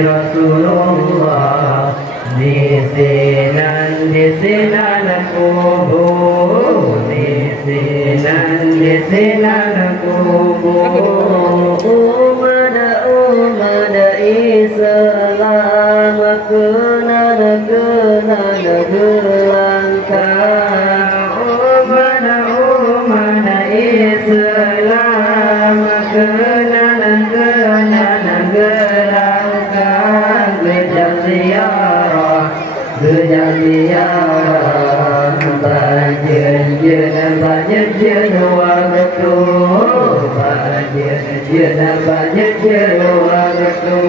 Rasulullah di sinan kubur, di sinan kubur. Umada Islam kenal gelangkah. Umada Islam kenal gelangkah. Gejak ziarah banyak waktu, banyak waktu.